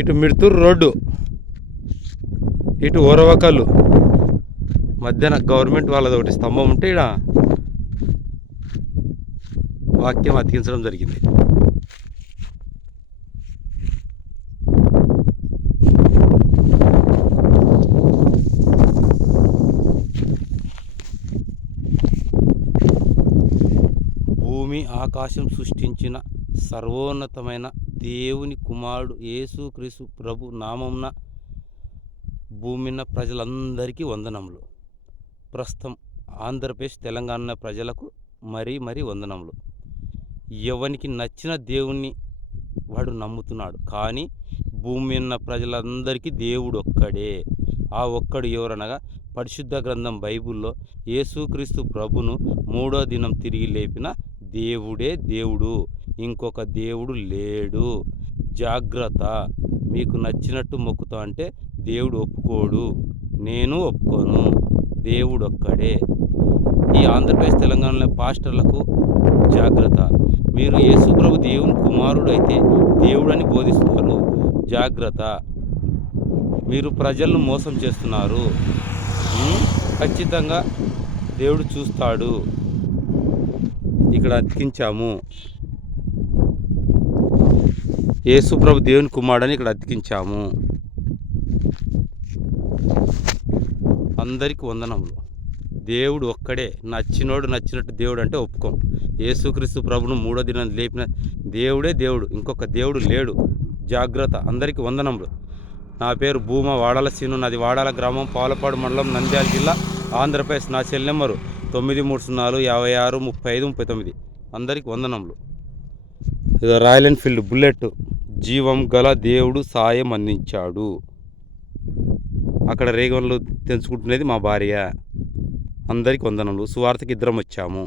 ఇటు మిడ్తూరు రోడ్డు, ఇటు ఓరవకల్లు మధ్యాహ్న గవర్నమెంట్ వాళ్ళది ఒకటి స్తంభం ఉంటే ఇక్కడ వాక్యం అతికించడం జరిగింది. భూమి ఆకాశం సృష్టించిన సర్వోన్నతమైన దేవుని కుమారుడు యేసుక్రీస్తు ప్రభు నామంన భూమిన ప్రజలందరికీ వందనములు. ప్రస్తుతం ఆంధ్రప్రదేశ్ తెలంగాణ ప్రజలకు మరీ వందనములు. ఎవనికి నచ్చిన దేవుణ్ణి వాడు నమ్ముతున్నాడు, కానీ భూమి ఉన్న ప్రజలందరికీ దేవుడు ఒక్కడే. ఆ ఒక్కడు ఎవరనగా పరిశుద్ధ గ్రంథం బైబిల్లో యేసుక్రీస్తు ప్రభును 3వ దినం తిరిగి లేపిన దేవుడే దేవుడు, ఇంకొక దేవుడు లేడు. జాగ్రత్త. మీకు నచ్చినట్టు మొక్కుతా అంటే దేవుడు ఒప్పుకోడు, నేను ఒప్పుకోను. దేవుడు ఒక్కడే. ఈ ఆంధ్రప్రదేశ్ తెలంగాణలో పాస్టర్లకు జాగ్రత్త. మీరు యేసు ప్రభు దేవుని కుమారుడు అయితే దేవుడని బోధిస్తున్నారు, జాగ్రత్త. మీరు ప్రజలను మోసం చేస్తున్నారు. ఖచ్చితంగా దేవుడు చూస్తాడు. ఇక్కడ అతికించాము, యేసు ప్రభు దేవుని కుమారుడని ఇక్కడ అతికించాము. అందరికీ వందనములు. దేవుడు ఒక్కడే. నచ్చినోడు నచ్చినట్టు దేవుడు అంటే ఒప్పుకోం. యేసుక్రీస్తు ప్రభును 3వ దినం లేపిన దేవుడే దేవుడు, ఇంకొక దేవుడు లేడు. జాగ్రత్త. అందరికీ వందనములు. నా పేరు భూమా వాడాల సీను, నాది వాడాల గ్రామం, పాలపాడు మండలం, నంద్యాల జిల్లా, ఆంధ్రప్రదేశ్. నా సెల్ నెంబరు 9340563539. అందరికీ వందనములు. ఇది రాయల్ ఎన్ఫీల్డ్ బుల్లెట్. జీవం గల దేవుడు సాయం అందించాడు. అక్కడ రేగన్లు తెంచుకుంటున్నది మా భార్య. అందరికీ వందనములు. సువార్తకి ఇద్దరం వచ్చాము.